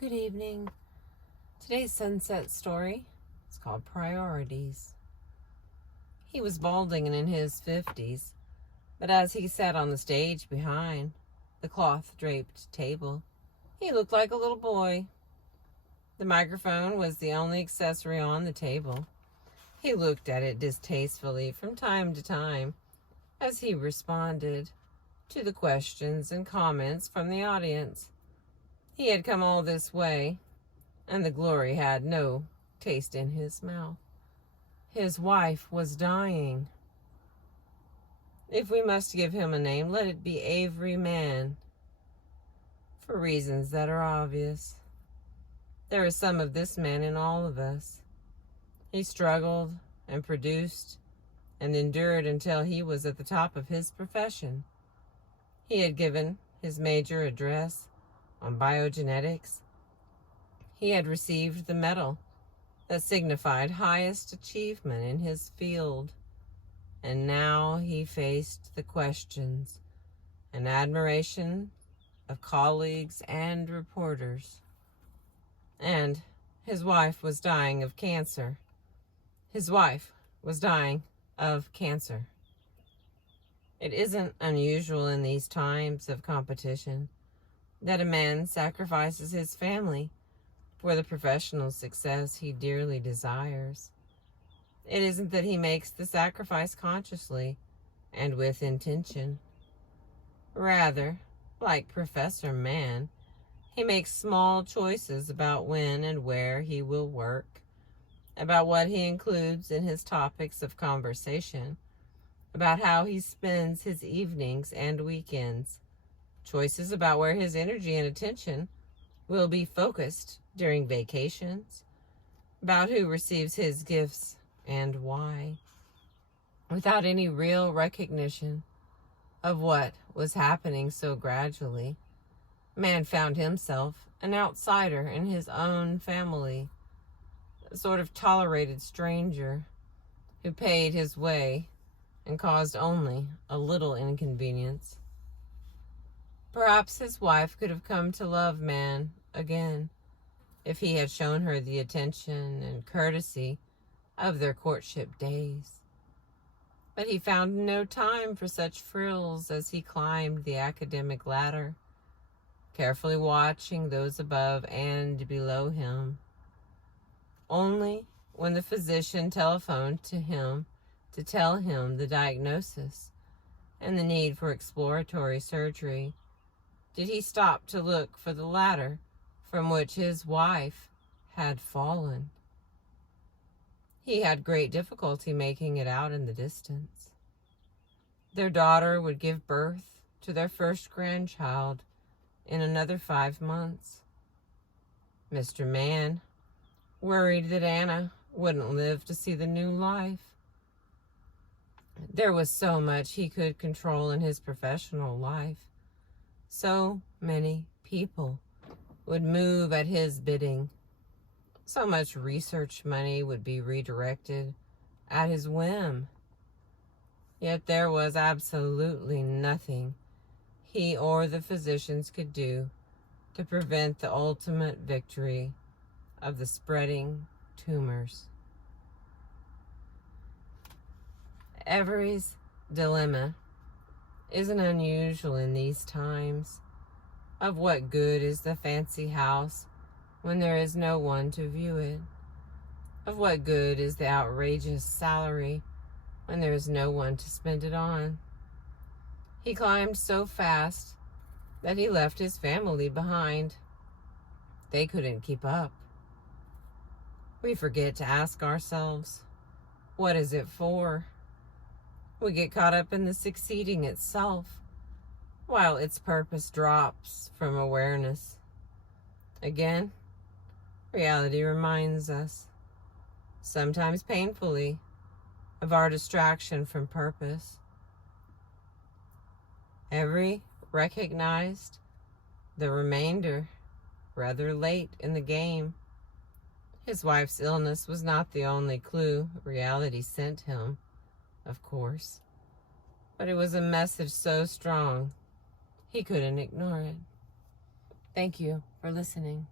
Good evening. Today's sunset story is called Priorities. He was balding and in his 50s, but as he sat on the stage behind the cloth-draped table, he looked like a little boy. The microphone was the only accessory on the table. He looked at it distastefully from time to time as he responded to the questions and comments from the audience. He had come all this way, and the glory had no taste in his mouth. His wife was dying. If we must give him a name, let it be Avery Mann, for reasons that are obvious. There is some of this man in all of us. He struggled and produced and endured until he was at the top of his profession. He had given his major address on biogenetics. He had received the medal that signified highest achievement in his field, and now he faced the questions and admiration of colleagues and reporters. And his wife was dying of cancer. His wife was dying of cancer. It isn't unusual in these times of competition that a man sacrifices his family for the professional success he dearly desires. It isn't that he makes the sacrifice consciously and with intention. Rather, like Professor Mann, he makes small choices about when and where he will work, about what he includes in his topics of conversation, about how he spends his evenings and weekends, choices about where his energy and attention will be focused during vacations, about who receives his gifts and why, without any real recognition of what was happening so gradually. Man found himself an outsider in his own family, a sort of tolerated stranger who paid his way and caused only a little inconvenience. Perhaps his wife could have come to love Man again if he had shown her the attention and courtesy of their courtship days. But he found no time for such frills as he climbed the academic ladder, carefully watching those above and below him. Only when the physician telephoned to him to tell him the diagnosis and the need for exploratory surgery did he stop to look for the ladder from which his wife had fallen. He had great difficulty making it out in the distance. Their daughter would give birth to their first grandchild in another 5 months. Mr. Mann worried that Anna wouldn't live to see the new life. There was so much he could control in his professional life. So many people would move at his bidding. So much research money would be redirected at his whim. Yet there was absolutely nothing he or the physicians could do to prevent the ultimate victory of the spreading tumors. Avery's dilemma isn't unusual in these times. Of what good is the fancy house when there is no one to view it? Of what good is the outrageous salary when there is no one to spend it on? He climbed so fast that he left his family behind. They couldn't keep up. We forget to ask ourselves, what is it for? We get caught up in the succeeding itself, while its purpose drops from awareness. Again, reality reminds us, sometimes painfully, of our distraction from purpose. Avery recognized the remainder rather late in the game. His wife's illness was not the only clue reality sent him, of course, but it was a message so strong he couldn't ignore it. Thank you for listening.